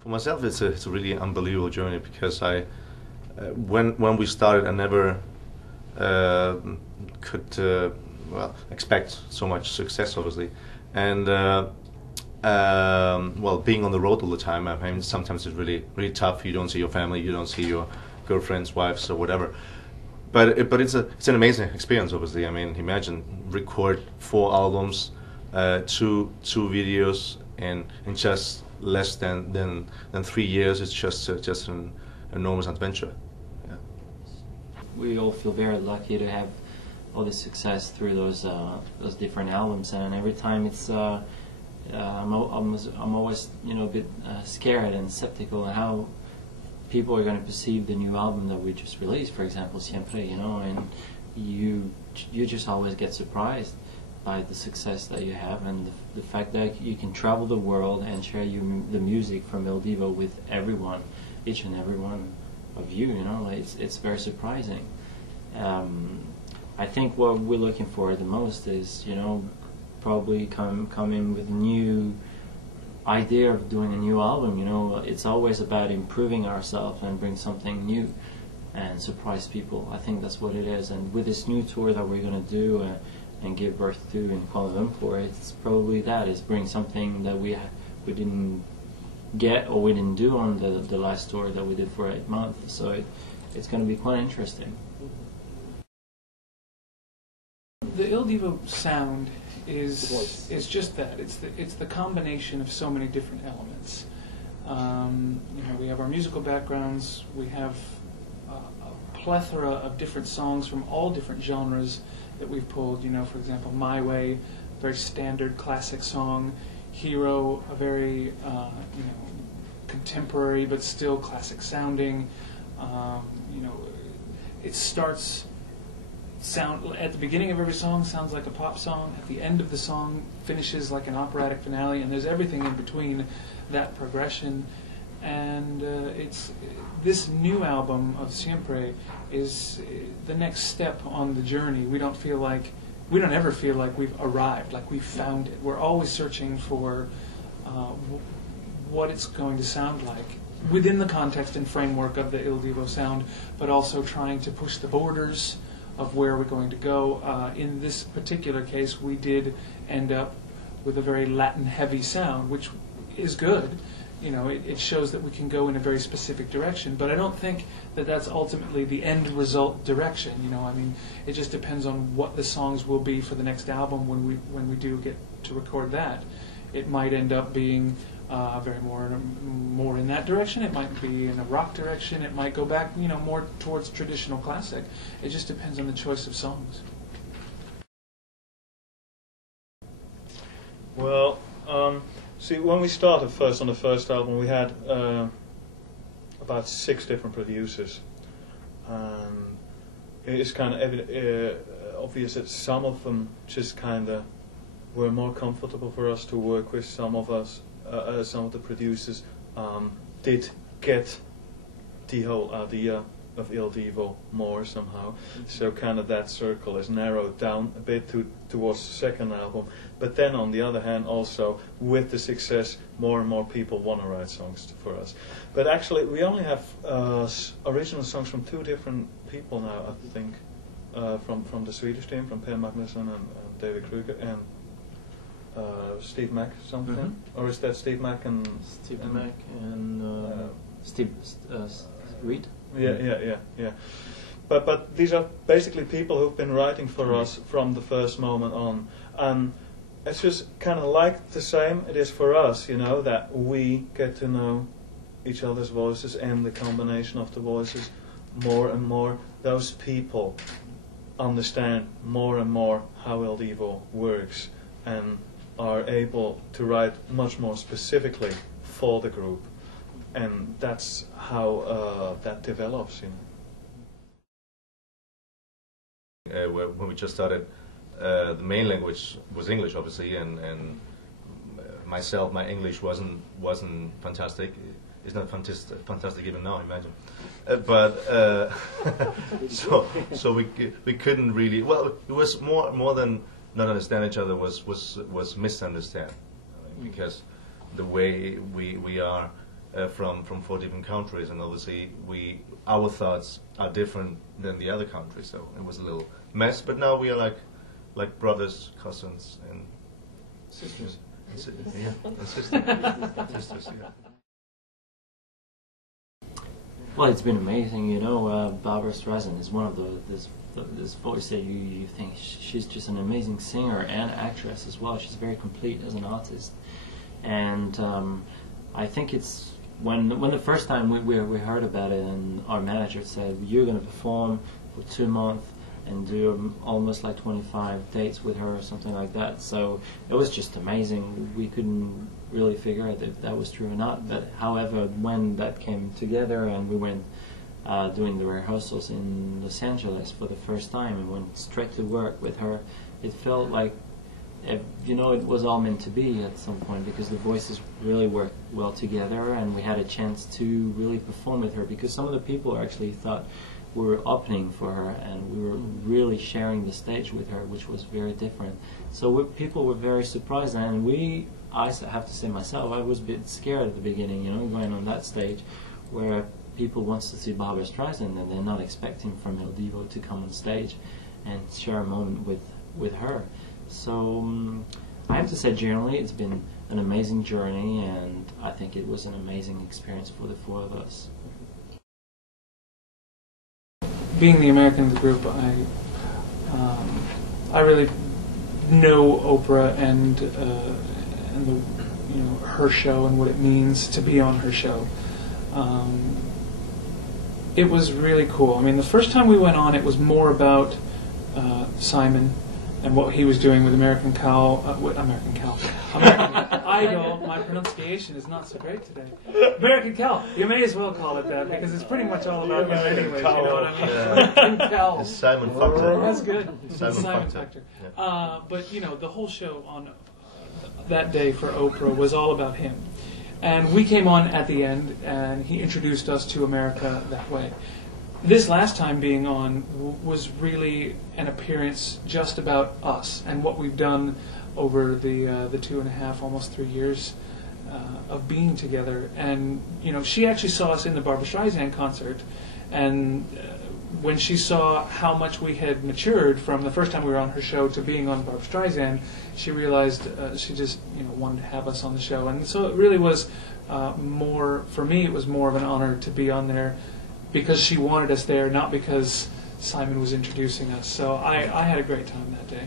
For myself, it's a really unbelievable journey because when we started, I never could well expect so much success, obviously, and well, being on the road all the time, I mean, sometimes it's really tough. You don't see your family, you don't see your girlfriends, wives, or whatever. But it's an amazing experience, obviously. I mean, imagine record 4 albums, two videos, and in just less than 3 years. It's just an enormous adventure. Yeah. We all feel very lucky to have all this success through those different albums, and every time it's I'm always a bit scared and skeptical of how people are going to perceive the new album that we just released, for example, Siempre, and you just always get surprised by the success that you have, and the fact that you can travel the world and share the music from Il Divo with everyone, each and every one of you, it's very surprising. I think what we're looking for the most is, probably come in with a new idea of doing a new album. It's always about improving ourselves and bring something new and surprise people. I think that's what it is. And with this new tour that we're going to do and give birth to in Kuala Lumpur, it's probably that, is bring something that we didn't get or we didn't do on the last tour that we did for 8 months. So it's going to be quite interesting. The Il Divo sound is just that. It's the combination of so many different elements. We have our musical backgrounds. We have a plethora of different songs from all different genres that we've pulled. For example, My Way, a very standard classic song. Hero, a very contemporary but still classic sounding. It starts. At the beginning of every song sounds like a pop song. At the end of the song finishes like an operatic finale, and there's everything in between that progression. And this new album of Siempre is the next step on the journey. We don't ever feel like we've arrived, like we've found it. We're always searching for what it's going to sound like within the context and framework of the Il Divo sound, but also trying to push the borders of where we're going to go. In this particular case, we did end up with a very Latin-heavy sound, which is good. It shows that we can go in a very specific direction, but I don't think that that's ultimately the end result direction. I mean, it just depends on what the songs will be for the next album when we do get to record that. It might end up being very more in that direction. It might be in a rock direction. It might go back, more towards traditional classic. It just depends on the choice of songs. Well, see, when we started first on the first album, we had about 6 different producers. It's kind of obvious that some of them just kind of were more comfortable for us to work with. Some of the producers did get the whole idea of Il Divo more somehow. So kind of that circle is narrowed down a bit towards the second album. But then on the other hand, also with the success, more and more people want to write songs for us. But actually, we only have original songs from 2 different people now, I think, from the Swedish team, from Per Magnusson and David Kruger, and Steve Mack something, or is that Steve Mack and Mack and Steve Reed? Yeah. But these are basically people who've been writing for us from the first moment on, and it's just kind of like the same it is for us, that we get to know each other's voices and the combination of the voices more and more. Those people understand more and more how Il Divo works and are able to write much more specifically for the group, and that's how that develops. When we just started, the main language was English, obviously, and my English wasn't fantastic. It's not fantastic even now, imagine. So we couldn't really. Well, it was more than not understand each other, was misunderstand, because the way we are from 4 different countries, and obviously our thoughts are different than the other countries. So it was a little mess, but now we are like brothers, cousins, and Sisters. Yeah, and sisters. Yeah. Well, it's been amazing, you know. Barbara Streisand is one of this voice that you think she's just an amazing singer and actress as well. She's very complete as an artist, and I think it's when the first time we heard about it, and our manager said you're going to perform for 2 months and do almost like 25 dates with her or something like that. So it was just amazing. We couldn't really figure out if that was true or not. But however, when that came together and we went doing the rehearsals in Los Angeles for the first time and went straight to work with her, it felt like, you know, it was all meant to be at some point, because the voices really worked well together and we had a chance to really perform with her, because some of the people actually thought we were opening for her and we were really sharing the stage with her, which was very different. So people were very surprised, and I have to say myself, I was a bit scared at the beginning, you know, going on that stage where people want to see Barbra Streisand and they're not expecting from Il Divo to come on stage and share a moment with her. So I have to say, generally, it's been an amazing journey, and I think it was an amazing experience for the 4 of us. Being the American of the group, I really know Oprah and the, you know, her show and what it means to be on her show. It was really cool. I mean, the first time we went on, it was more about Simon and what he was doing with American Idol. My pronunciation is not so great today. American Cal. You may as well call it that, because it's pretty much all about him anyways. You know what I mean? Yeah. Cal. It's Simon Factor. That's good. Simon Factor. Yeah. But you know, the whole show on that day for Oprah was all about him. And we came on at the end, and he introduced us to America that way. This last time being on was really an appearance just about us and what we've done over the 2.5, almost 3 years of being together. And you know, she actually saw us in the Barbra Streisand concert, and when she saw how much we had matured from the first time we were on her show to being on Barbra Streisand, she realized she just, you know, wanted to have us on the show. And so it really was more, for me, it was more of an honor to be on there because she wanted us there, not because Simon was introducing us. So I had a great time that day.